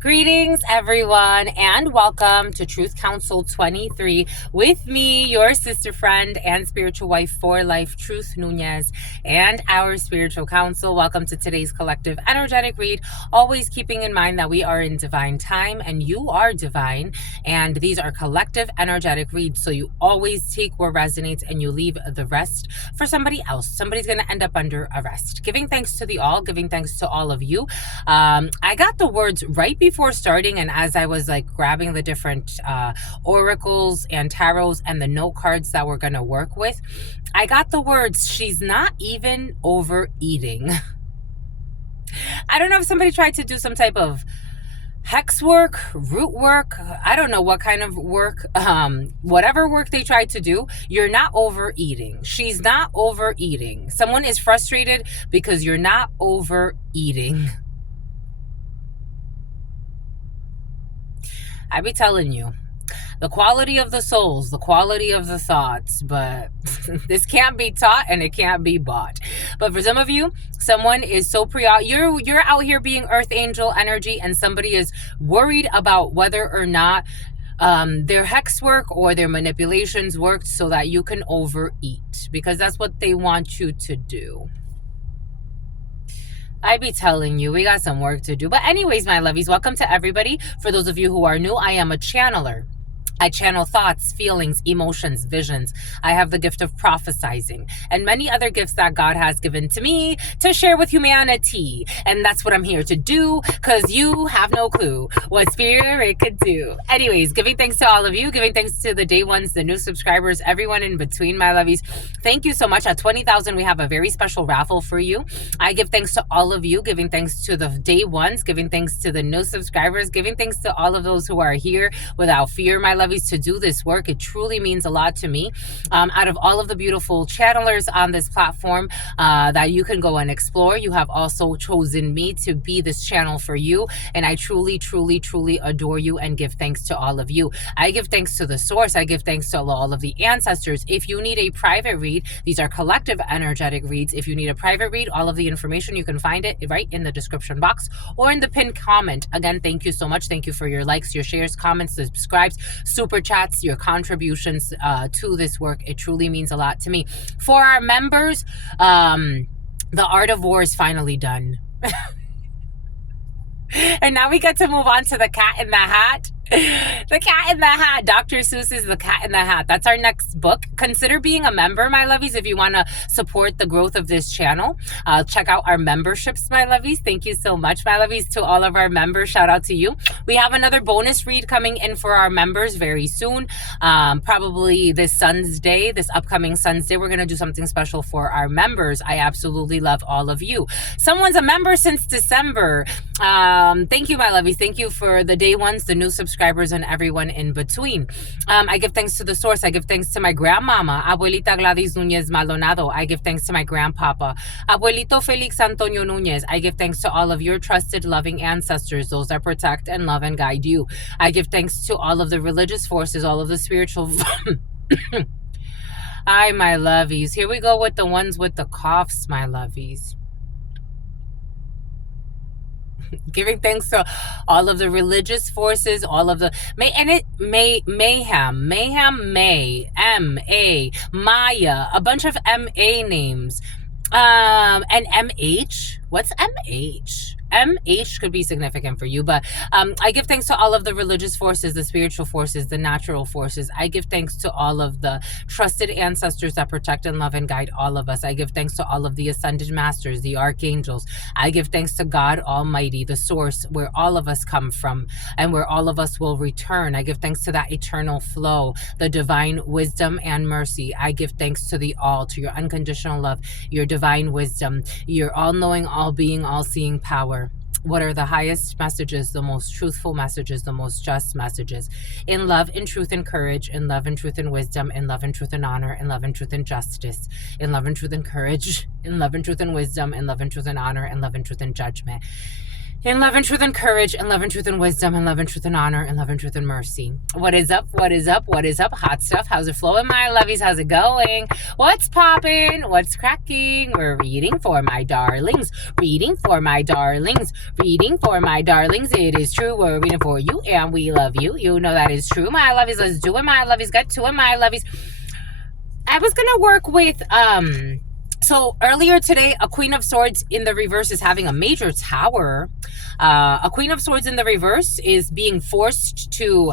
Greetings, everyone, and welcome to Truth Council 23 with me, your sister friend and spiritual wife for life, Truth Nunez, and our spiritual counsel. Welcome to today's collective energetic read, always keeping in mind that we are in divine time and you are divine, and these are collective energetic reads, so you always take what resonates and you leave the rest for somebody else. Somebody's going to end up under arrest. Giving thanks to the all, giving thanks to all of you. I got the words right before starting, and as I was grabbing the different oracles and tarots and the note cards that we're going to work with, I got the words, she's not even overeating. I don't know if somebody tried to do some type of hex work, root work, I don't know what kind of work, whatever work they tried to do, you're not overeating. She's not overeating. Someone is frustrated because you're not overeating. I be telling you, the quality of the souls, the quality of the thoughts, but this can't be taught and it can't be bought. But for some of you, someone is so you're out here being earth angel energy, and somebody is worried about whether or not their hex work or their manipulations worked so that you can overeat, because that's what they want you to do. I be telling you, we got some work to do. But anyways, my lovies, welcome to everybody. For those of you who are new, I am a channeler. I channel thoughts, feelings, emotions, visions. I have the gift of prophesizing and many other gifts that God has given to me to share with humanity. And that's what I'm here to do, because you have no clue what spirit could do. Anyways, giving thanks to all of you, giving thanks to the day ones, the new subscribers, everyone in between, my lovies. Thank you so much. At 20,000, we have a very special raffle for you. I give thanks to all of you, giving thanks to the day ones, giving thanks to the new subscribers, giving thanks to all of those who are here without fear, my lovies, to do this work. It truly means a lot to me. Out of all of the beautiful channelers on this platform that you can go and explore, you have also chosen me to be this channel for you. And I truly, truly, truly adore you and give thanks to all of you. I give thanks to the source. I give thanks to all of the ancestors. If you need a private read, these are collective energetic reads. If you need a private read, all of the information, you can find it right in the description box or in the pinned comment. Again, thank you so much. Thank you for your likes, your shares, comments, subscribes, super chats, your contributions to this work. It truly means a lot to me. For our members, the Art of War is finally done. And now we get to move on to the Cat in the Hat. The Cat in the Hat. Dr. Seuss's The Cat in the Hat. That's our next book. Consider being a member, my lovies, if you want to support the growth of this channel. Check out our memberships, my lovies. Thank you so much, my lovies, to all of our members. Shout out to you. We have another bonus read coming in for our members very soon. Probably this Sun's Day, this upcoming Sun's Day, we're going to do something special for our members. I absolutely love all of you. Someone's a member since December. Thank you, my lovies. Thank you for the day ones, the new subscribers, and everyone in between. I give thanks to the source. I give thanks to my grandmama, Abuelita Gladys Nunez Maldonado. I give thanks to my grandpapa, Abuelito Felix Antonio Nunez. I give thanks to all of your trusted, loving ancestors, those that protect and love and guide you. I give thanks to all of the religious forces, all of the spiritual... Hi, my lovies. Here we go with the ones with the coughs, my lovies. Giving thanks to all of the religious forces, all of the mayhem, Maya, a bunch of MA names, and MH. What's MH? MH could be significant for you, but I give thanks to all of the religious forces, the spiritual forces, the natural forces. I give thanks to all of the trusted ancestors that protect and love and guide all of us. I give thanks to all of the ascended masters, the archangels. I give thanks to God Almighty, the source where all of us come from and where all of us will return. I give thanks to that eternal flow, the divine wisdom and mercy. I give thanks to the all, to your unconditional love, your divine wisdom, your all-knowing, all-being, all-seeing power. What are the highest messages, the most truthful messages, the most just messages? In love, in truth, and courage. In love, and truth, and wisdom. In love, and truth, and honor. In love, and truth, and justice. In love, and truth, and courage. In love, and truth, and wisdom. In love, and truth, and honor. In love, and truth, and judgment. In love and truth and courage, and love and truth and wisdom, and love and truth and honor, and love and truth and mercy. What is up? What is up? What is up? Hot stuff. How's it flowing, my lovies? How's it going? What's popping? What's cracking? We're reading for my darlings. Reading for my darlings. Reading for my darlings. It is true. We're reading for you, and we love you. You know that is true, my lovies. Let's do it, my lovies. Get to it, my lovies. I was gonna work with so earlier today, a Queen of Swords in the reverse is having a major tower. A Queen of Swords in the reverse is being forced to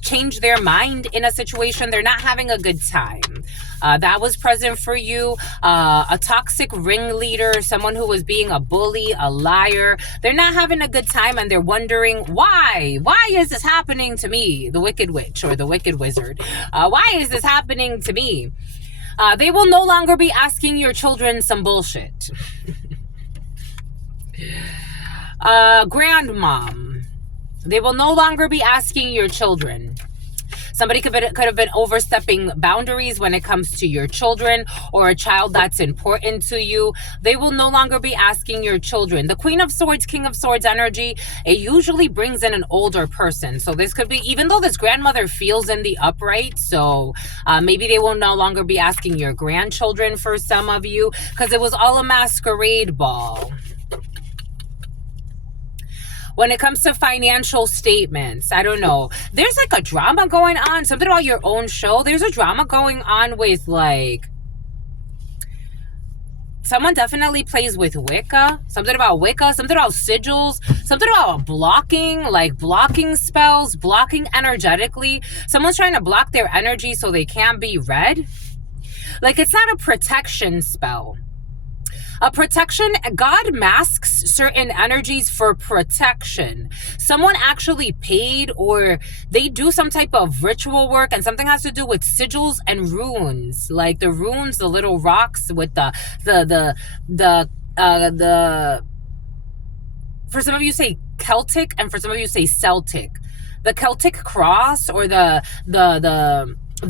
change their mind in a situation. They're not having a good time. That was present for you. A toxic ringleader, someone who was being a bully, a liar. They're not having a good time and they're wondering, why? Why is this happening to me? The Wicked Witch or the Wicked Wizard. Why is this happening to me? They will no longer be asking your children some bullshit. Grandmom. They will no longer be asking your children. Somebody could have been overstepping boundaries when it comes to your children or a child that's important to you. They will no longer be asking your children. The Queen of Swords, King of Swords energy, it usually brings in an older person. So this could be, even though this grandmother feels in the upright, so maybe they will no longer be asking your grandchildren for some of you because it was all a masquerade ball. When it comes to financial statements, I don't know. There's like a drama going on. Something about your own show. There's a drama going on with like... Someone definitely plays with Wicca. Something about Wicca. Something about sigils. Something about blocking. Like blocking spells. Blocking energetically. Someone's trying to block their energy so they can't be read. Like it's not a protection spell. A protection, God masks certain energies for protection. Someone actually paid or they do some type of ritual work and something has to do with sigils and runes. Like the runes, the little rocks with the for some of you say Celtic and for some of you say Celtic. The Celtic cross or the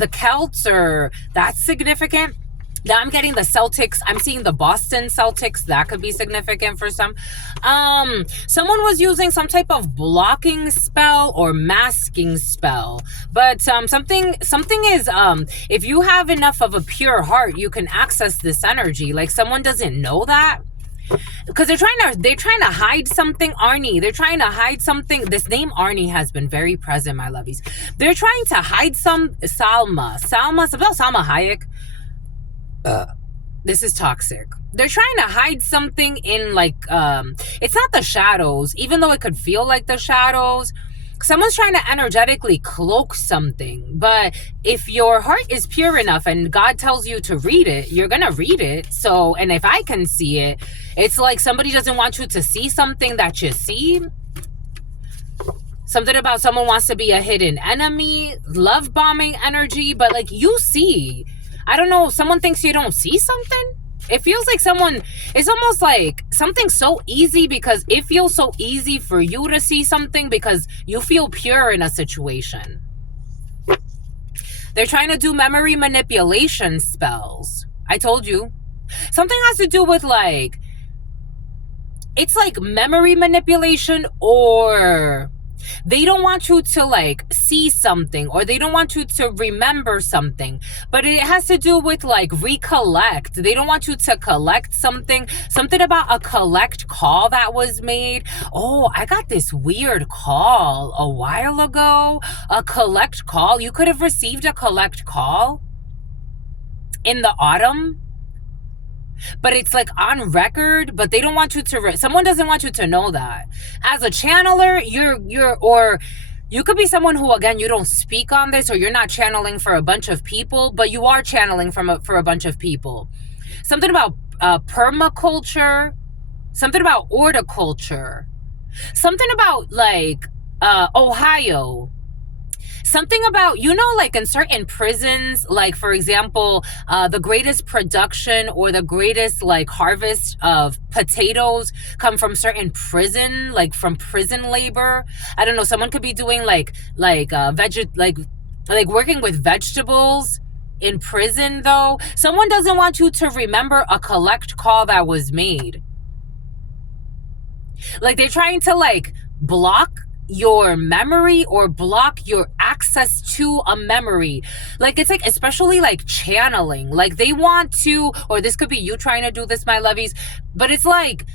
Celts, or that's significant. Now I'm getting the Celtics. I'm seeing the Boston Celtics. That could be significant for some. Someone was using some type of blocking spell or masking spell. But something is, if you have enough of a pure heart, you can access this energy. Like someone doesn't know that. Because they're trying to hide something. Arnie, they're trying to hide something. This name Arnie has been very present, my lovies. They're trying to hide Salma, something about Salma Hayek. This is toxic. They're trying to hide something in like, it's not the shadows, even though it could feel like the shadows. Someone's trying to energetically cloak something. But if your heart is pure enough and God tells you to read it, you're going to read it. So, and if I can see it, it's like somebody doesn't want you to see something that you see. Something about someone wants to be a hidden enemy, love bombing energy, but like you see. I don't know, someone thinks you don't see something? It feels like someone, it's almost like something so easy because it feels so easy for you to see something because you feel pure in a situation. They're trying to do memory manipulation spells. I told you. Something has to do with like, it's like memory manipulation or... They don't want you to like see something or they don't want you to remember something, but it has to do with like recollect. They don't want you to collect something about a collect call that was made. Oh, I got this weird call a while ago, a collect call. You could have received a collect call in the autumn. But it's like on record, but they don't want you to, someone doesn't want you to know that. As a channeler, or you could be someone who, again, you don't speak on this or you're not channeling for a bunch of people, but you are channeling for a bunch of people. Something about permaculture, something about horticulture, something about like Ohio. Something about, you know, like in certain prisons, like for example, the greatest production or the greatest like harvest of potatoes come from certain prison, like from prison labor. I don't know. Someone could be doing like working with vegetables in prison though. Someone doesn't want you to remember a collect call that was made. Like they're trying to like block your memory or block your access to a memory. Like it's like, especially like channeling, like they want to, or this could be you trying to do this, my lovies, but it's like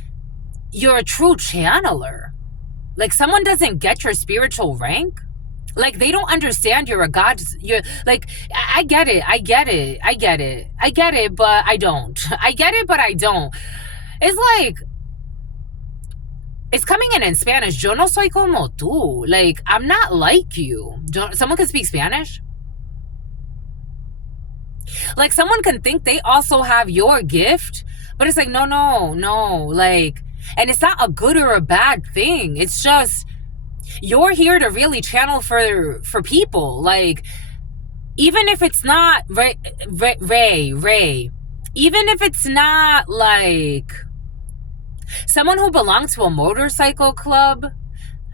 you're a true channeler. Like someone doesn't get your spiritual rank. Like they don't understand you're a god. You're like, I get it, I get it, I get it, I get it, but I don't. I get it, but I don't. It's like, it's coming in Spanish. Yo no soy como tú. Like, I'm not like you. Someone can speak Spanish? Like, someone can think they also have your gift, but it's like, no, no, no. Like, and it's not a good or a bad thing. It's just, you're here to really channel for people. Like, even if it's not Ray, even if it's not like someone who belongs to a motorcycle club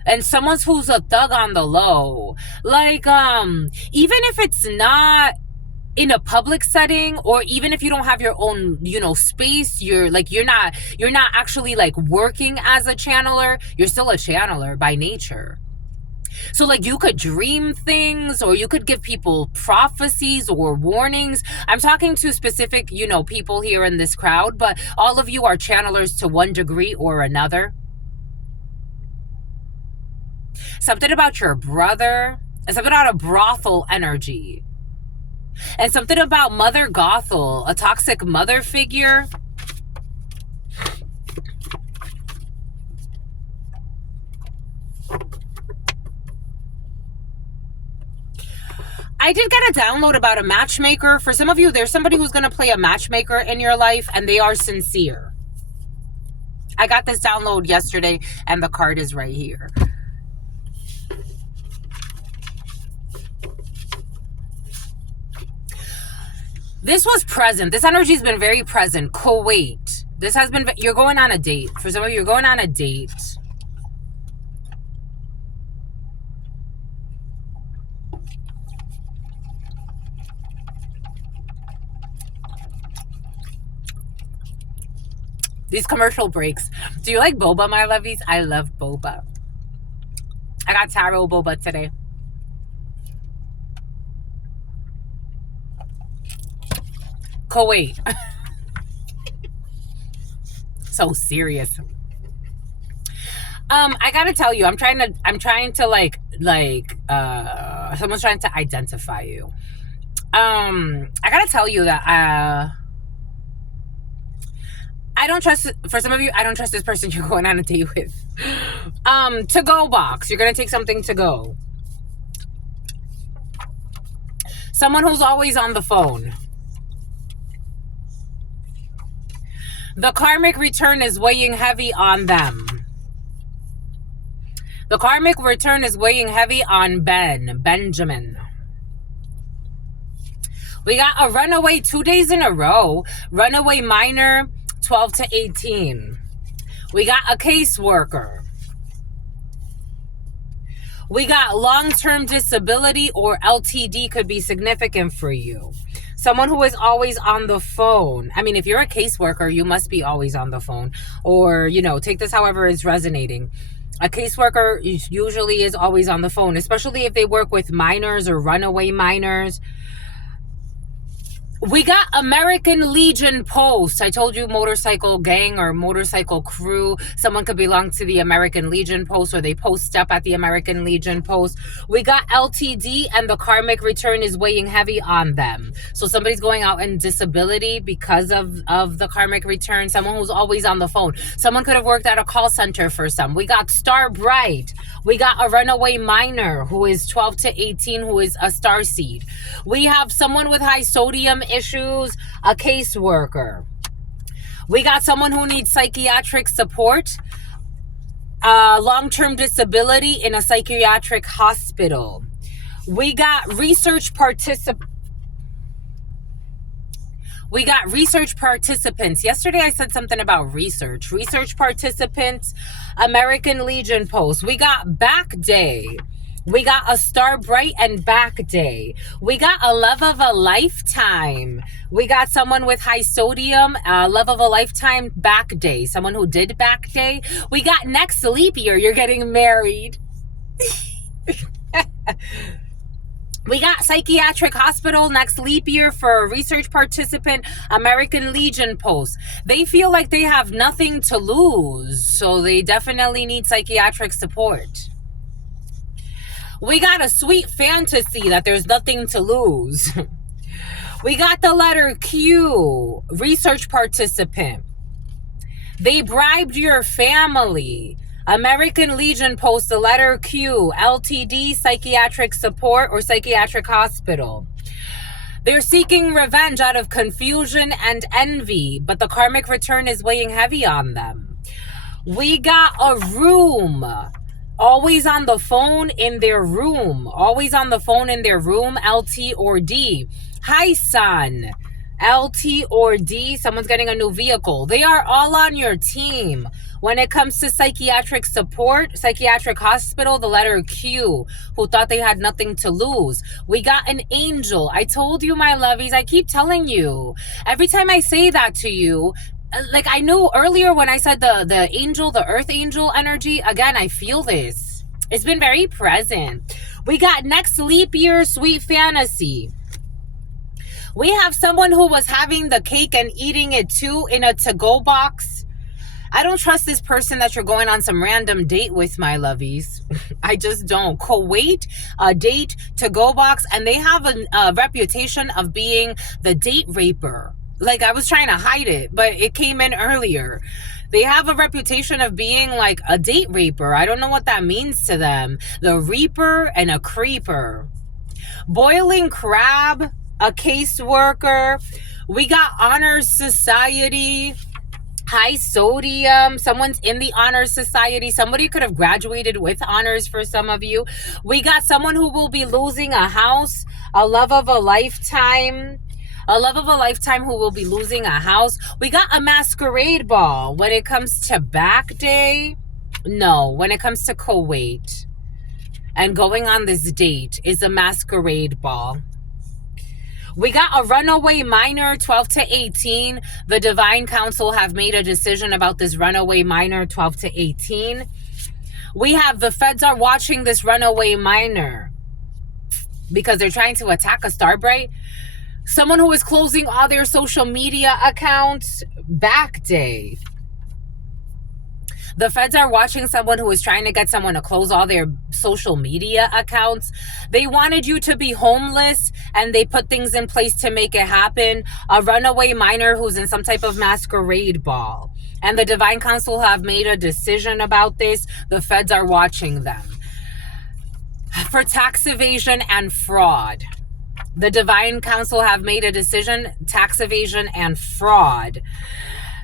and someone who's a thug on the low, like even if it's not in a public setting, or even if you don't have your own, you know, space, you're not actually like working as a channeler, you're still a channeler by nature. So like you could dream things, or you could give people prophecies or warnings. I'm talking to specific, you know, people here in this crowd, but all of you are channelers to one degree or another. Something about your brother, and something about a brothel energy, and something about Mother Gothel, a toxic mother figure. I did get a download about a matchmaker. For some of you, there's somebody who's going to play a matchmaker in your life, and they are sincere. I got this download yesterday, and the card is right here. This was present. This energy has been very present. Kuwait. This has been, you're going on a date. For some of you, you're going on a date. These commercial breaks. Do you like boba, my lovies? I love boba. I got taro boba today. Kuwait. So serious. I gotta tell you, I'm trying to like someone's trying to identify you. I gotta tell you that I don't trust, for some of you, I don't trust this person you're going on a date with. To go box. You're gonna take something to go. Someone who's always on the phone. The karmic return is weighing heavy on them. The karmic return is weighing heavy on Benjamin. We got a runaway 2 days in a row. Runaway minor, 12 to 18. We got a caseworker. We got long-term disability, or LTD could be significant for you. Someone who is always on the phone. I mean, if you're a caseworker, you must be always on the phone. Or, you know, take this however is resonating. A caseworker usually is always on the phone, especially if they work with minors or runaway minors. We got American Legion Post. I told you motorcycle gang or motorcycle crew. Someone could belong to the American Legion Post, or they post up at the American Legion Post. We got LTD, and the karmic return is weighing heavy on them. So somebody's going out in disability because of the karmic return. Someone who's always on the phone. Someone could have worked at a call center for some. We got Star Bright. We got a runaway minor who is 12 to 18, who is a star seed. We have someone with high sodium issues, a caseworker. We got someone who needs psychiatric support, long-term disability in a psychiatric hospital. We got research participants. Yesterday I said something about research. Research participants, American Legion Post. We got back day. We got a star bright and back day. We got a love of a lifetime. We got someone with high sodium, love of a lifetime back day. Someone who did back day. We got next leap year, you're getting married. We got psychiatric hospital next leap year for a research participant, American Legion post. They feel like they have nothing to lose, so they definitely need psychiatric support. We got a sweet fantasy that there's nothing to lose. We got the letter Q, research participant. They bribed your family. American Legion post the letter Q, LTD, psychiatric support or psychiatric hospital. They're seeking revenge out of confusion and envy, but the karmic return is weighing heavy on them. We got a room. Always on the phone in their room. Always on the phone in their room, LT or D. Hi, son. LT or D, someone's getting a new vehicle. They are all on your team. When it comes to psychiatric support, psychiatric hospital, the letter Q, who thought they had nothing to lose. We got an angel. I told you, my lovies, I keep telling you. Every time I say that to you, like I knew earlier when I said the angel, the earth angel energy, again, I feel this. It's been very present. We got next leap year, sweet fantasy. We have someone who was having the cake and eating it too in a to-go box. I don't trust this person that you're going on some random date with, my lovies. I just don't. Kuwait, a date to-go box, and they have a reputation of being the date raper. Like, I was trying to hide it, but it came in earlier. They have a reputation of being like a date raper. I don't know what that means to them. The reaper and a creeper. Boiling crab, a caseworker. We got honors society. High sodium. Someone's in the honors society. Somebody could have graduated with honors for some of you. We got someone who will be losing a house, a love of a lifetime. A love of a lifetime who will be losing a house. We got a masquerade ball. When it comes to back day, no. When it comes to Kuwait and going on this date is a masquerade ball. We got a runaway minor, 12 to 18. The Divine Council have made a decision about this runaway minor, 12 to 18. We have the feds are watching this runaway minor because they're trying to attack a Starbright. Someone who is closing all their social media accounts, back day. The feds are watching someone who is trying to get someone to close all their social media accounts. They wanted you to be homeless and they put things in place to make it happen. A runaway minor who's in some type of masquerade ball. And the Divine Council have made a decision about this. The feds are watching them. For tax evasion and fraud. The Divine Council have made a decision, tax evasion and fraud.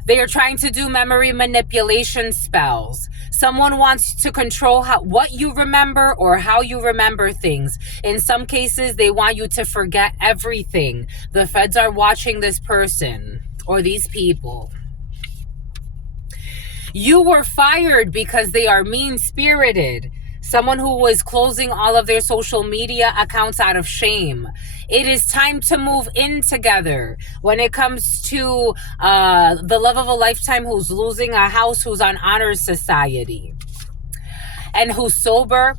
They are trying to do memory manipulation spells. Someone wants to control what you remember or how you remember things. In some cases, they want you to forget everything. The feds are watching this person or these people. You were fired because they are mean-spirited. Someone who was closing all of their social media accounts out of shame. It is time to move in together. When it comes to the love of a lifetime who's losing a house, who's on honors society, and who's sober.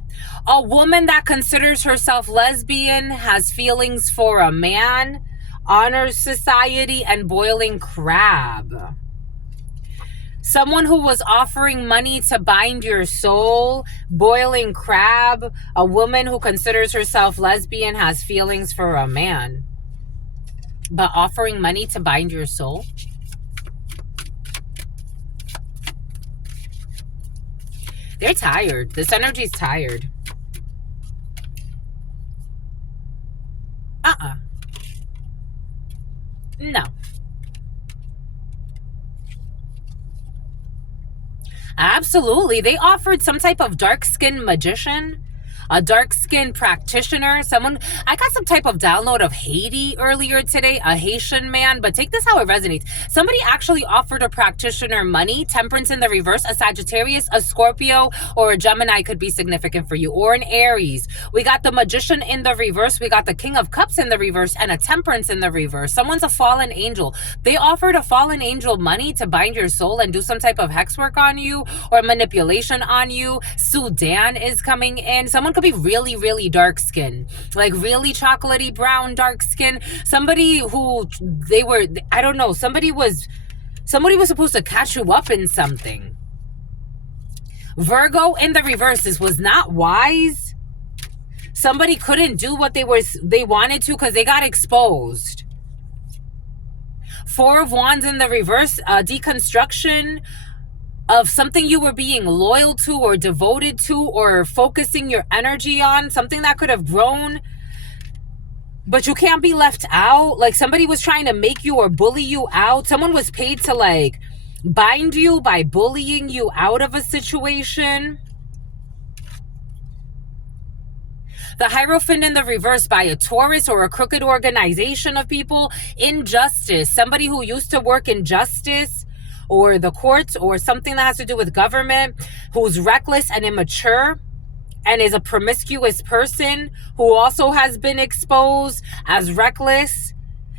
A woman that considers herself lesbian, has feelings for a man, honors society, and boiling crab. Someone who was offering money to bind your soul, boiling crab. A woman who considers herself lesbian, has feelings for a man, but offering money to bind your soul. They're tired. This energy's tired. No. Absolutely. They offered some type of dark-skinned magician, A dark-skinned practitioner, someone, I got some type of download of Haiti earlier today, a Haitian man, but take this how it resonates. Somebody actually offered a practitioner money. Temperance in the reverse, a Sagittarius, a Scorpio, or a Gemini could be significant for you, or an Aries. We got the Magician in the reverse, we got the King of Cups in the reverse, and a Temperance in the reverse. Someone's a fallen angel. They offered a fallen angel money to bind your soul and do some type of hex work on you or manipulation on you. Sudan is coming in. Someone could be really, really dark skin, like really chocolatey brown dark skin. Somebody who they were, I don't know, somebody was supposed to catch you up in something. Virgo in the reverses was not wise. Somebody couldn't do what they wanted to because they got exposed. Four of Wands in the reverse, deconstruction of something you were being loyal to or devoted to or focusing your energy on, something that could have grown, but you can't be left out. Like somebody was trying to make you or bully you out. Someone was paid to like bind you by bullying you out of a situation. The Hierophant in the reverse by a Taurus or a crooked organization of people. Injustice, somebody who used to work in justice or the courts or something that has to do with government, who's reckless and immature and is a promiscuous person who also has been exposed as reckless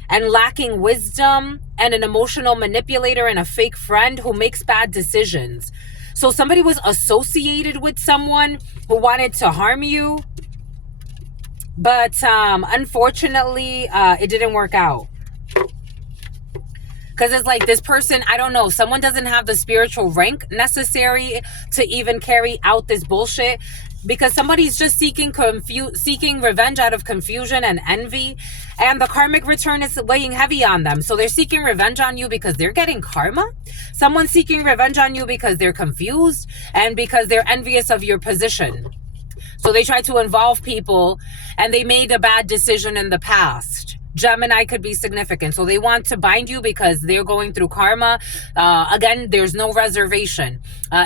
and lacking wisdom and an emotional manipulator and a fake friend who makes bad decisions. So somebody was associated with someone who wanted to harm you, but unfortunately, it didn't work out. Because it's like this person, I don't know, someone doesn't have the spiritual rank necessary to even carry out this bullshit. Because somebody's just seeking revenge out of confusion and envy. And the karmic return is weighing heavy on them. So they're seeking revenge on you because they're getting karma. Someone's seeking revenge on you because they're confused and because they're envious of your position. So they try to involve people and they made a bad decision in the past. Gemini could be significant. So they want to bind you because they're going through karma. Again, there's no reservation.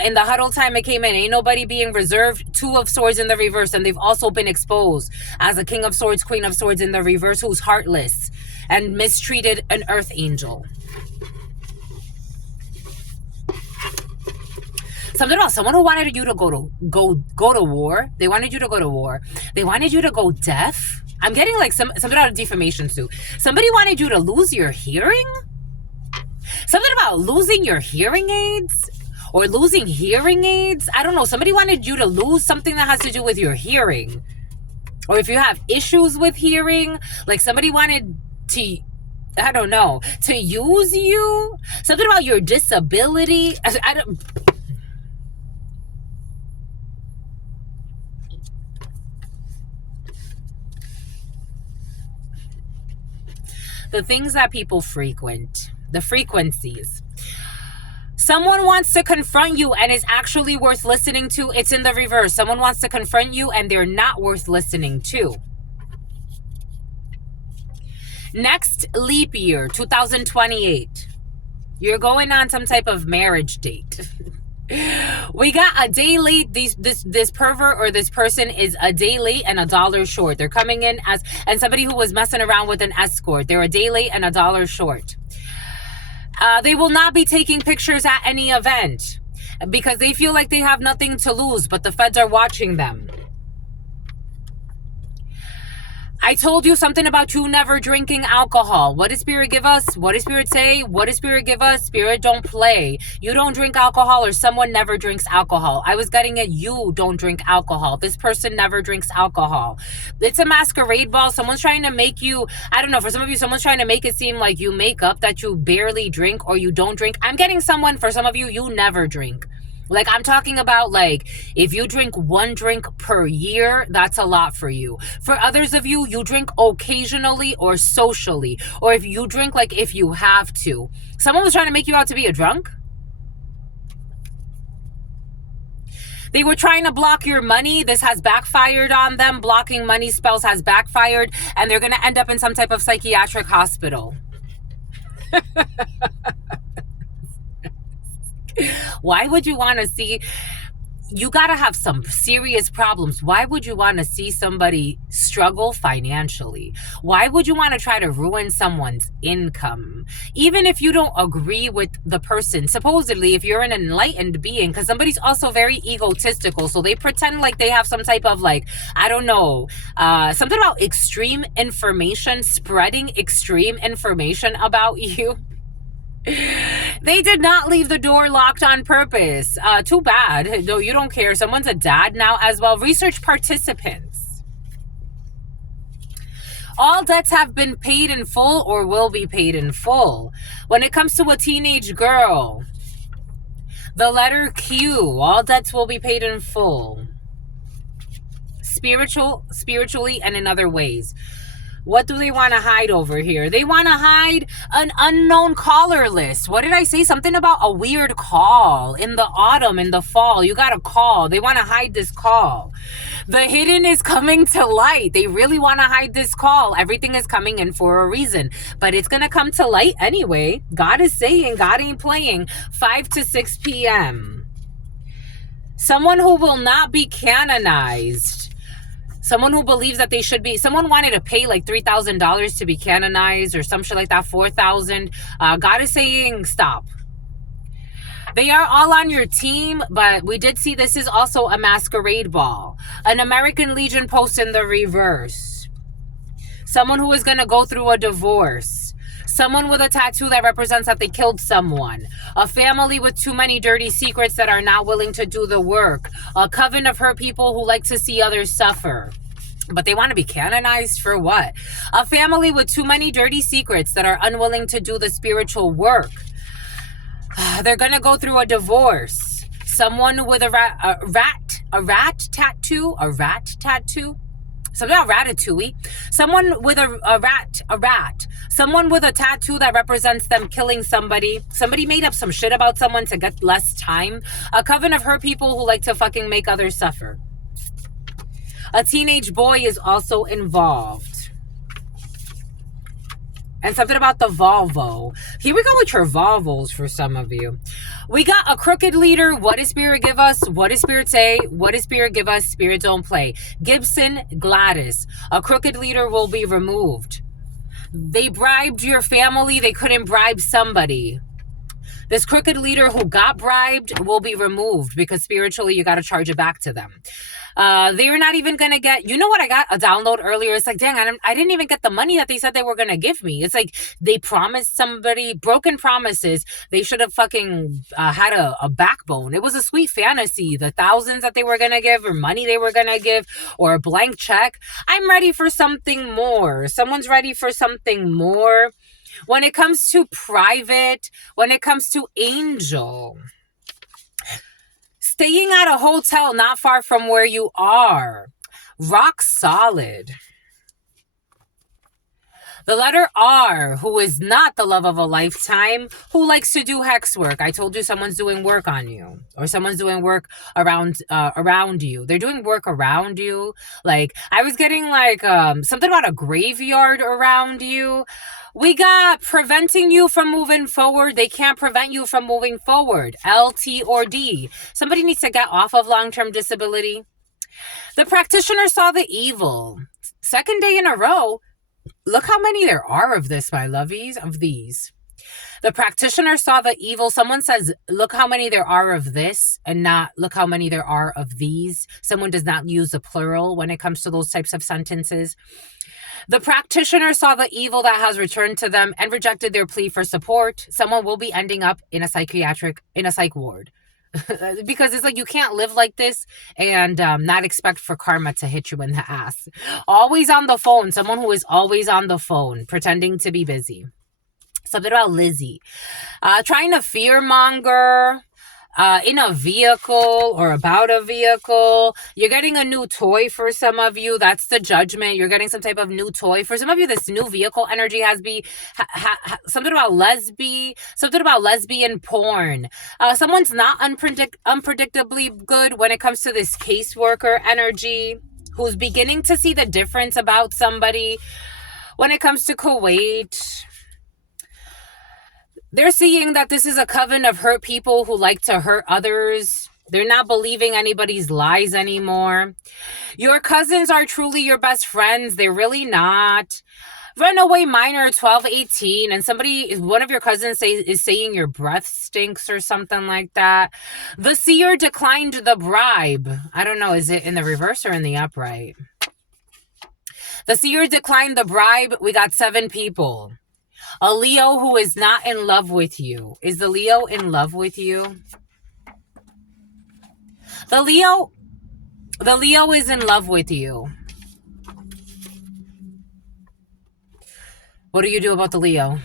In the huddle time it came in, ain't nobody being reserved. Two of Swords in the reverse, and they've also been exposed as a King of Swords, Queen of Swords in the reverse who's heartless and mistreated an earth angel. Something about someone who wanted you to go to war. They wanted you to go to war. They wanted you to go deaf. I'm getting like something out of defamation suit. Somebody wanted you to lose your hearing? Something about losing your hearing aids? Or losing hearing aids? I don't know. Somebody wanted you to lose something that has to do with your hearing. Or if you have issues with hearing, like somebody wanted to, I don't know, to use you? Something about your disability? I don't... The things that people frequent, the frequencies. Someone wants to confront you and is actually worth listening to. It's in the reverse. Someone wants to confront you and they're not worth listening to. Next leap year, 2028. You're going on some type of marriage date. We got a day late. This pervert or this person is a day late and $1 short. They're coming in as, and somebody who was messing around with an escort. They're a day late and $1 short. They will not be taking pictures at any event because they feel like they have nothing to lose, but the feds are watching them. I told you something about you never drinking alcohol. What does Spirit give us? What does Spirit say? What does Spirit give us? Spirit, don't play. You don't drink alcohol or someone never drinks alcohol. I was getting it. You don't drink alcohol. This person never drinks alcohol. It's a masquerade ball. Someone's trying to make you, I don't know, for some of you, someone's trying to make it seem like you make up that you barely drink or you don't drink. I'm getting someone, for some of you, you never drink. Like, I'm talking about, like, if you drink 1 drink per year, that's a lot for you. For others of you, you drink occasionally or socially. Or if you drink, like, if you have to. Someone was trying to make you out to be a drunk. They were trying to block your money. This has backfired on them. Blocking money spells has backfired. And they're going to end up in some type of psychiatric hospital. Why would you want to see... you got to have some serious problems. Why would you want to see somebody struggle financially? Why would you want to try to ruin someone's income? Even if you don't agree with the person, supposedly, if you're an enlightened being, because somebody's also very egotistical, so they pretend like they have some type of, like, I don't know, something about extreme information, spreading extreme information about you. They did not leave the door locked on purpose. Too bad. No, you don't care. Someone's a dad now as well. Research participants. All debts have been paid in full or will be paid in full. When it comes to a teenage girl, the letter Q, all debts will be paid in full. Spiritually, and in other ways. What do they want to hide over here? They want to hide an unknown caller list. What did I say? Something about a weird call in the autumn, in the fall. You got a call. They want to hide this call. The hidden is coming to light. They really want to hide this call. Everything is coming in for a reason, but it's going to come to light anyway. God is saying, God ain't playing. 5 to 6 p.m. Someone who will not be canonized. Someone who believes that they should be, someone wanted to pay like $3,000 to be canonized or some shit like that, 4,000. God is saying, stop. They are all on your team, but we did see this is also a masquerade ball. An American Legion post in the reverse. Someone who is going to go through a divorce. Someone with a tattoo that represents that they killed someone. A family with too many dirty secrets that are not willing to do the work. A coven of hurt people who like to see others suffer. But they want to be canonized for what? A family with too many dirty secrets that are unwilling to do the spiritual work. They're going to go through a divorce. Someone with a rat tattoo. Something about ratatouille. Someone with a rat. Someone with a tattoo that represents them killing somebody. Somebody made up some shit about someone to get less time. A coven of hurt people who like to fucking make others suffer. A teenage boy is also involved. And something about the Volvo. Here we go with your Volvos for some of you. We got a crooked leader. What does Spirit give us? What does Spirit say? What does Spirit give us? Spirit don't play. Gibson, Gladys. A crooked leader will be removed. They bribed your family. They couldn't bribe somebody. This crooked leader who got bribed will be removed because spiritually you got to charge it back to them. They're not even going to get, you know what, I got a download earlier. It's like, dang, I didn't even get the money that they said they were going to give me. It's like they promised somebody broken promises. They should have fucking had a backbone. It was a sweet fantasy. The thousands that they were going to give or money they were going to give or a blank check. I'm ready for something more. Someone's ready for something more. When it comes to private, when it comes to angel, staying at a hotel not far from where you are, rock solid. The letter R, who is not the love of a lifetime, who likes to do hex work. I told you someone's doing work on you, or someone's doing work around you. They're doing work around you. Like, I was getting like something about a graveyard around you. We got preventing you from moving forward. They can't prevent you from moving forward. L, T, or D. Somebody needs to get off of long-term disability. The practitioner saw the evil. Second day in a row. Look how many there are of this, my lovies, of these. The practitioner saw the evil. Someone says, look how many there are of this, and not look how many there are of these. Someone does not use the plural when it comes to those types of sentences. The practitioner saw the evil that has returned to them and rejected their plea for support. Someone will be ending up in a psych ward. Because it's like you can't live like this and not expect for karma to hit you in the ass. Always on the phone. Someone who is always on the phone, pretending to be busy. Something about Lizzie. Trying to fear monger. In a vehicle or about a vehicle. You're getting a new toy for some of you. That's the judgment. You're getting some type of new toy. For some of you, this new vehicle energy has something about lesbian porn. Someone's not unpredictably good when it comes to this caseworker energy, who's beginning to see the difference about somebody. When it comes to Kuwait, they're seeing that this is a coven of hurt people who like to hurt others. They're not believing anybody's lies anymore. Your cousins are truly your best friends. They're really not. Runaway minor 12, 18, and one of your cousins is saying your breath stinks or something like that. The seer declined the bribe. I don't know, is it in the reverse or in the upright? The seer declined the bribe. We got 7 people. A Leo who is not in love with you. Is the Leo in love with you? The Leo is in love with you. What do you do about the Leo?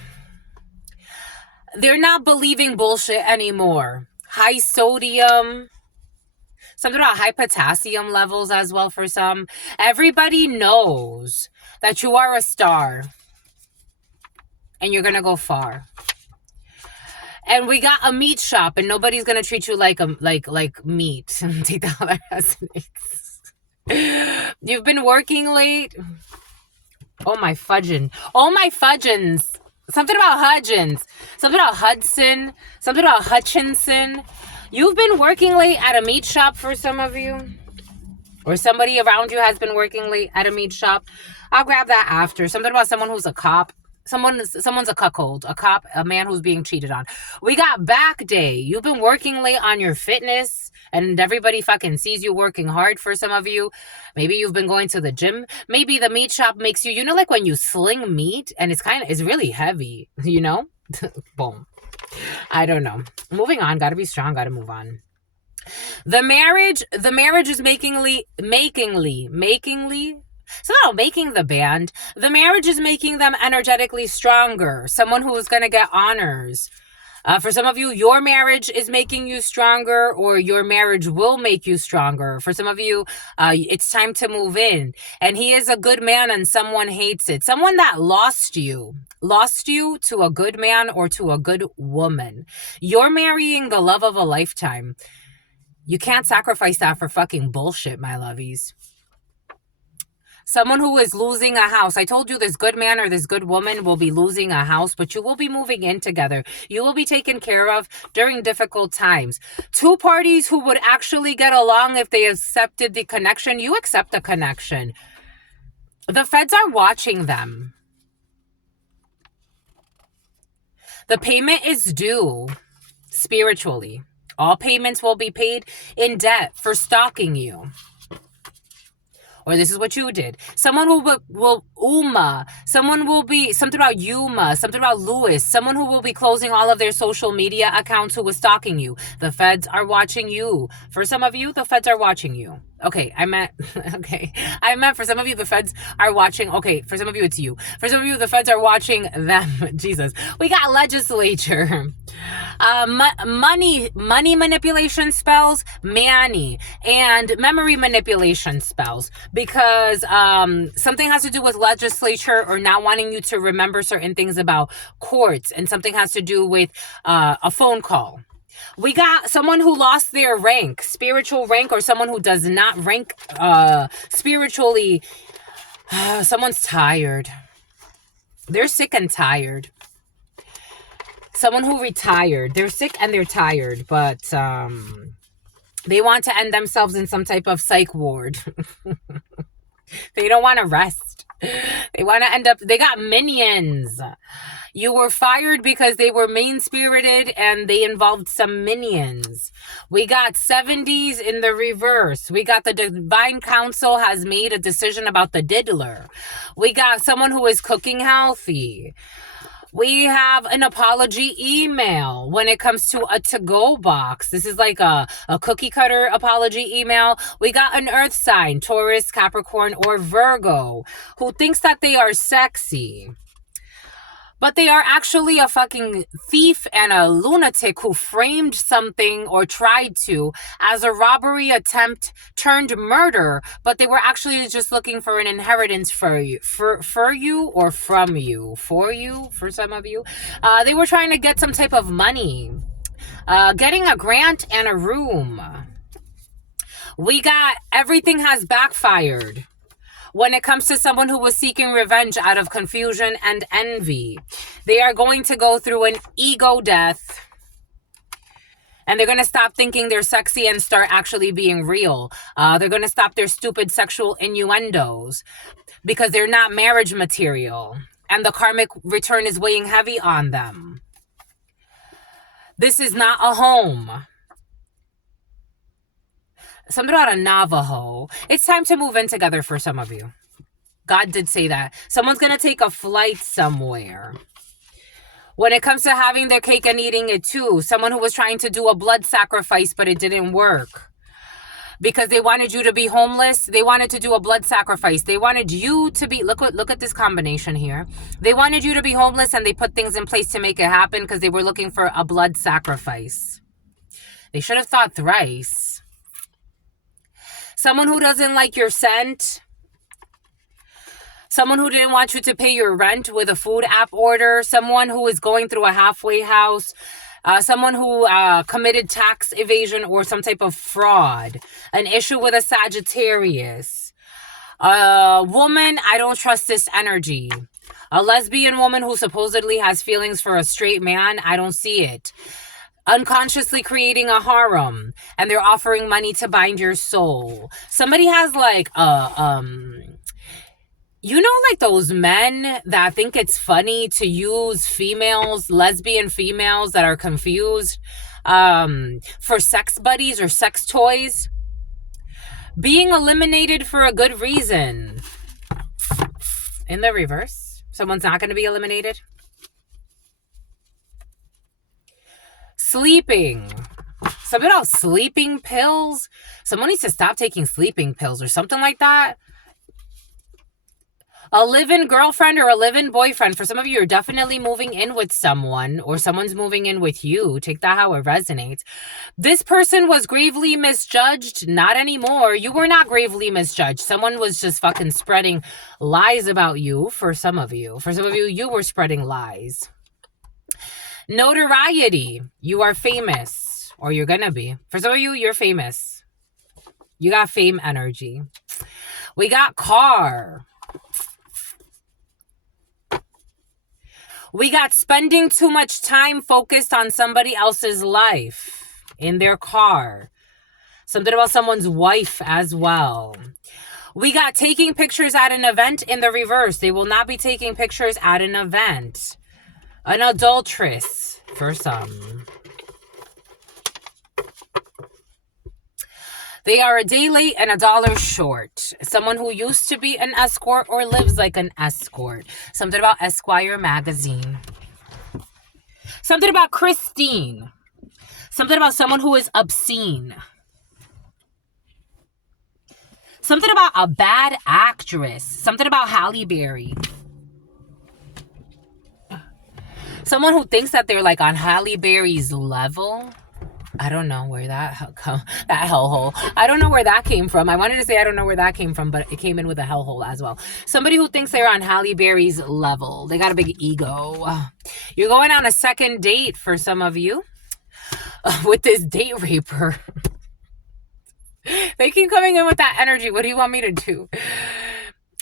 They're not believing bullshit anymore. High sodium, something about high potassium levels as well for some. Everybody knows that you are a star and you're going to go far. And we got a meat shop and nobody's going to treat you like meat. Take that out as an You've been working late. Oh my fudgin'. Oh my fudgins. Something about Hudgens. Something about Hudson. Something about Hutchinson. You've been working late at a meat shop for some of you. Or somebody around you has been working late at a meat shop. I'll grab that after. Something about someone who's a cop. Someone's a cuckold. A cop, a man who's being cheated on. We got back day. You've been working late on your fitness. And everybody fucking sees you working hard for some of you. Maybe you've been going to the gym. Maybe the meat shop makes you, like when you sling meat and it's really heavy, Boom. I don't know. Moving on. Got to be strong. Got to move on. The marriage is makingly. So now making the band. The marriage is making them energetically stronger. Someone who is going to get honors. For some of you, your marriage is making you stronger, or your marriage will make you stronger. For some of you, it's time to move in. And he is a good man and someone hates it. Someone that lost you to a good man or to a good woman. You're marrying the love of a lifetime. You can't sacrifice that for fucking bullshit, my lovies. Someone who is losing a house. I told you this good man or this good woman will be losing a house, but you will be moving in together. You will be taken care of during difficult times. 2 parties who would actually get along if they accepted the connection. You accept the connection. The feds are watching them. The payment is due spiritually. All payments will be paid in debt for stalking you. Or this is what you did. Someone will Uma. Someone will be something about Yuma. Something about Lewis. Someone who will be closing all of their social media accounts who was stalking you. The feds are watching you. For some of you, the feds are watching you. Okay, I meant for some of you, the feds are watching. Okay, for some of you, it's you. For some of you, the feds are watching them. Jesus. We got legislature. Money manipulation spells, Manny, and memory manipulation spells, because something has to do with legislature or not wanting you to remember certain things about courts, and something has to do with a phone call. We got someone who lost their rank, spiritual rank, or someone who does not rank spiritually. Someone's tired. They're sick and tired. Someone who retired. They're sick and they're tired, but they want to end themselves in some type of psych ward. They don't want to rest. They want to end up, they got minions. You were fired because they were mean-spirited and they involved some minions. We got 70s in the reverse. We got the divine council has made a decision about the diddler. We got someone who is cooking healthy. We have an apology email when it comes to a to-go box. This is like a cookie cutter apology email. We got an earth sign, Taurus, Capricorn, or Virgo, who thinks that they are sexy. But they are actually a fucking thief and a lunatic who framed something or tried to as a robbery attempt turned murder. But they were actually just looking for an inheritance for you, for some of you. They were trying to get some type of money, getting a grant and a room. We got everything has backfired. When it comes to someone who was seeking revenge out of confusion and envy, they are going to go through an ego death. And they're going to stop thinking they're sexy and start actually being real. They're going to stop their stupid sexual innuendos because they're not marriage material. And the karmic return is weighing heavy on them. This is not a home. Something about a Navajo. It's time to move in together for some of you. God did say that. Someone's going to take a flight somewhere. When it comes to having their cake and eating it too, someone who was trying to do a blood sacrifice, but it didn't work. Because they wanted you to be homeless. They wanted to do a blood sacrifice. They wanted you to be, look at this combination here. They wanted you to be homeless and they put things in place to make it happen because they were looking for a blood sacrifice. They should have thought thrice. Someone who doesn't like your scent. Someone who didn't want you to pay your rent with a food app order. Someone who is going through a halfway house. Someone who committed tax evasion or some type of fraud. An issue with a Sagittarius. A woman, I don't trust this energy. A lesbian woman who supposedly has feelings for a straight man, I don't see it. Unconsciously creating a harem. And they're offering money to bind your soul. Somebody has like you know, like those men that think it's funny to use females, lesbian females that are confused for sex buddies or sex toys? Being eliminated for a good reason. In the reverse, someone's not going to be eliminated. Sleeping. Something about sleeping pills. Someone needs to stop taking sleeping pills or something like that. A live-in girlfriend or a live-in boyfriend. For some of you, you're definitely moving in with someone or someone's moving in with you. Take that how it resonates. This person was gravely misjudged. Not anymore. You were not gravely misjudged. Someone was just fucking spreading lies about you for some of you. For some of you, you were spreading lies. Notoriety. You are famous or you're gonna be. For some of you, you're famous. You got fame energy. We got car. We got spending too much time focused on somebody else's life in their car. Something about someone's wife as well. We got taking pictures at an event in the reverse. They will not be taking pictures at an event. An adulteress for some. They are a day late and $1 short. Someone who used to be an escort or lives like an escort. Something about Esquire magazine. Something about Christine. Something about someone who is obscene. Something about a bad actress. Something about Halle Berry. Someone who thinks that they're like on Halle Berry's level. I don't know where that hellhole. I don't know where that came from. I wanted to say I don't know where that came from, but it came in with a hellhole as well. Somebody who thinks they're on Halle Berry's level. They got a big ego. You're going on a second date for some of you with this date raper. They keep coming in with that energy. What do you want me to do?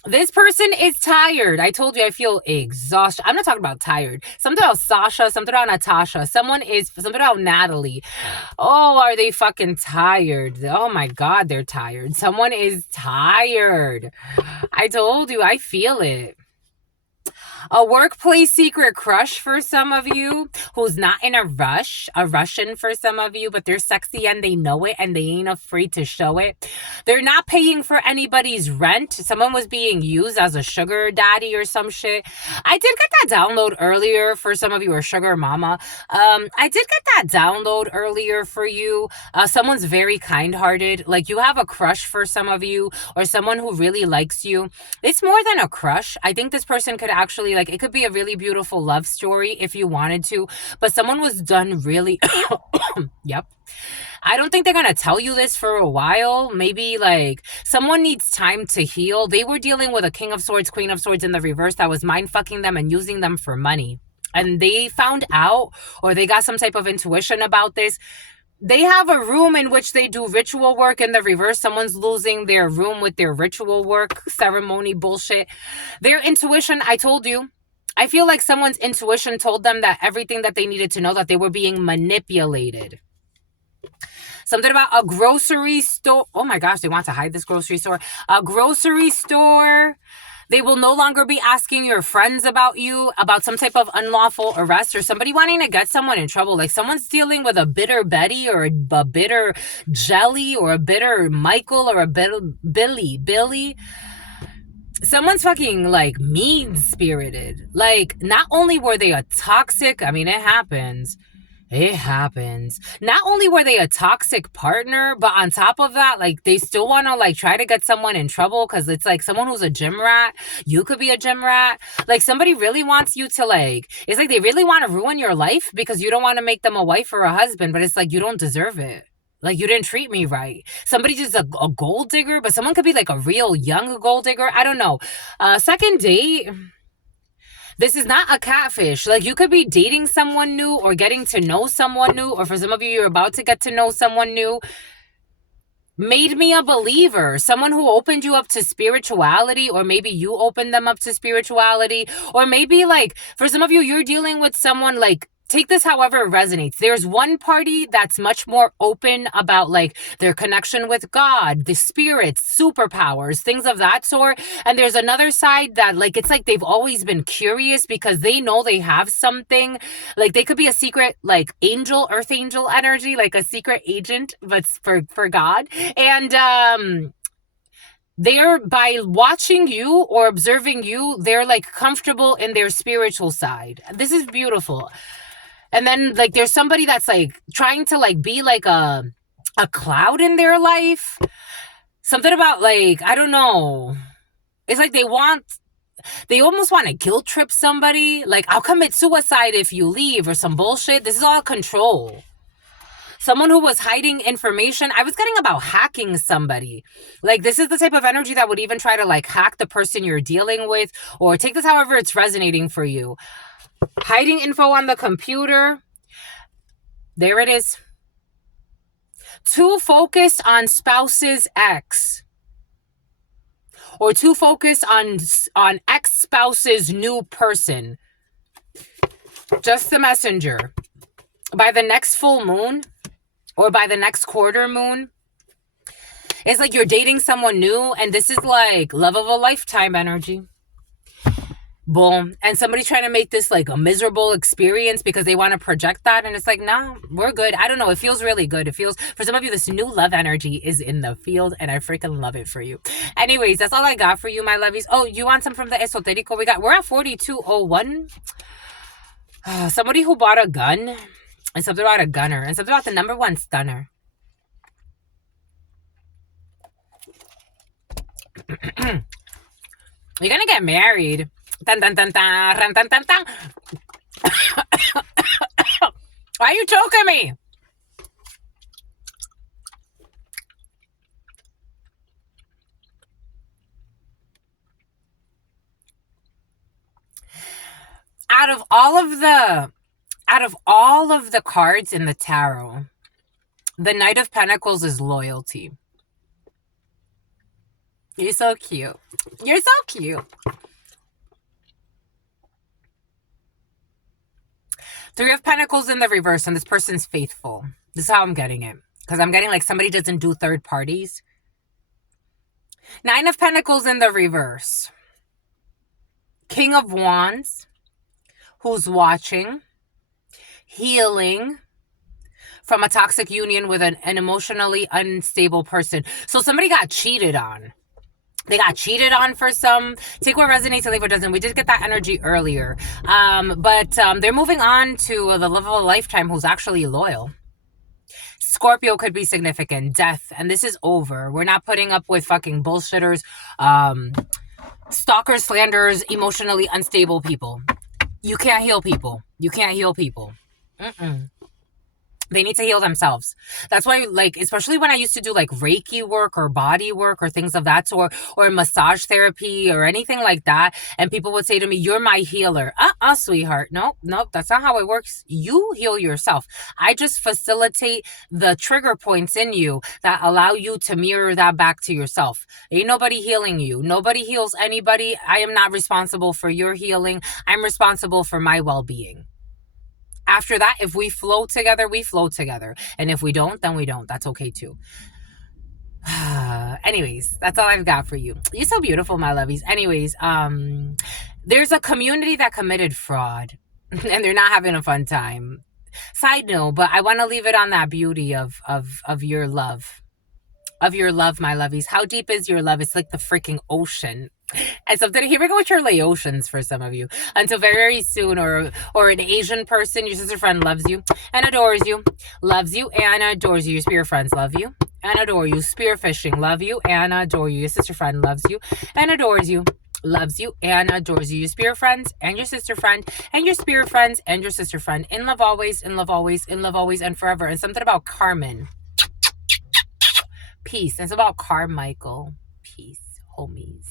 This person is tired. I told you I feel exhausted. I'm not talking about tired. Something about Sasha, something about Natasha. Something about Natalie. Oh, are they fucking tired? Oh my God, they're tired. Someone is tired. I told you, I feel it. A workplace secret crush for some of you who's not in a rush. A Russian for some of you, but they're sexy and they know it and they ain't afraid to show it. They're not paying for anybody's rent. Someone was being used as a sugar daddy or some shit. I did get that download earlier for some of you, or sugar mama. I did get that download earlier for you. Someone's very kind-hearted. Like you have a crush for some of you or someone who really likes you. It's more than a crush. I think this person could actually, like, it could be a really beautiful love story if you wanted to, but someone was done really yep. I don't think they're gonna tell you this for a while. Maybe like someone needs time to heal. They were dealing with a King of Swords, Queen of Swords in the reverse that was mind fucking them and using them for money, and they found out, or they got some type of intuition about this. They have a room in which they do ritual work in the reverse. Someone's losing their room with their ritual work, ceremony bullshit. Their intuition, I told you. I feel like someone's intuition told them that everything that they needed to know, that they were being manipulated. Something about a grocery store. Oh my gosh, they want to hide this grocery store. A grocery store. They will no longer be asking your friends about you, about some type of unlawful arrest or somebody wanting to get someone in trouble. Like someone's dealing with a bitter Betty or a bitter Jelly or a bitter Michael or a bitter Billy. Someone's fucking like mean spirited. Like not only were they a toxic, I mean, it happens. It happens. Not only were they a toxic partner, but on top of that, like they still want to like try to get someone in trouble because it's like someone who's a gym rat. You could be a gym rat. Like somebody really wants you to like, it's like they really want to ruin your life because you don't want to make them a wife or a husband, but it's like you don't deserve it. Like you didn't treat me right. Somebody just a gold digger, but someone could be like a real young gold digger. I don't know. Second date. This is not a catfish. Like you could be dating someone new or getting to know someone new, or for some of you, you're about to get to know someone new. Made me a believer, someone who opened you up to spirituality, or maybe you opened them up to spirituality, or maybe like for some of you, you're dealing with someone like, take this however it resonates. There's one party that's much more open about like their connection with God, the spirits, superpowers, things of that sort. And there's another side that like, it's like they've always been curious because they know they have something. Like they could be a secret, like angel, earth angel energy, like a secret agent, but for God. And, they're by watching you or observing you, they're like comfortable in their spiritual side. This is beautiful. And then like there's somebody that's like trying to like be like a cloud in their life. Something about like, I don't know. It's like they almost want to guilt trip somebody. Like, I'll commit suicide if you leave or some bullshit. This is all control. Someone who was hiding information. I was getting about hacking somebody. Like, this is the type of energy that would even try to like hack the person you're dealing with, or take this however it's resonating for you. Hiding info on the computer. There it is. Too focused on spouse's ex. Or too focused on ex-spouse's new person. Just the messenger. By the next full moon, or by the next quarter moon, it's like you're dating someone new, and this is like love of a lifetime energy. Boom. And somebody's trying to make this like a miserable experience because they want to project that. And it's like, nah, we're good. I don't know. It feels really good. It feels, for some of you, this new love energy is in the field, and I freaking love it for you. Anyways, that's all I got for you, my lovies. Oh, you want some from the esoterico? We're at 4201. Somebody who bought a gun, and something about a gunner, and something about the number one stunner. You're gonna get married. Dun, dun, dun, dun, dun, dun, dun, dun. Why are you choking me? Out of all of the cards in the tarot, the Knight of Pentacles is loyalty. You're so cute. You're so cute. Three of Pentacles in the reverse, and this person's faithful. This is how I'm getting it. Because I'm getting like somebody doesn't do third parties. Nine of Pentacles in the reverse. King of Wands, who's watching, healing from a toxic union with an emotionally unstable person. So somebody got cheated on. They got cheated on for some. Take what resonates and leave what doesn't. We did get that energy earlier. But they're moving on to the love of a lifetime who's actually loyal. Scorpio could be significant. Death. And this is over. We're not putting up with fucking bullshitters, stalkers, slanderers, emotionally unstable people. You can't heal people. You can't heal people. They need to heal themselves. That's why, like, especially when I used to do like Reiki work or body work or things of that sort, or massage therapy or anything like that, and people would say to me, "You're my healer." Sweetheart. Nope, that's not how it works. You heal yourself. I just facilitate the trigger points in you that allow you to mirror that back to yourself. Ain't nobody healing you. Nobody heals anybody. I am not responsible for your healing. I'm responsible for my well-being. After that, if we flow together, we flow together. And if we don't, then we don't. That's okay too. Anyways, that's all I've got for you. You're so beautiful, my lovies. Anyways, there's a community that committed fraud and they're not having a fun time. Side note, but I want to leave it on that beauty of your love. Of your love, my lovies. How deep is your love? It's like the freaking ocean. And so here we go with your Laotians for some of you. Until very soon, or an Asian person, your sister friend loves you and adores you, loves you and adores you. Your spirit friends love you and adore you. Spear fishing, love you and adore you. Your sister friend loves you and adores you, loves you and adores you. Your spirit friends and your sister friend and your spirit friends and your sister friend. In love always, in love always, in love always and forever. And something about Carmen. Peace. And it's about Carmichael. Peace, homies.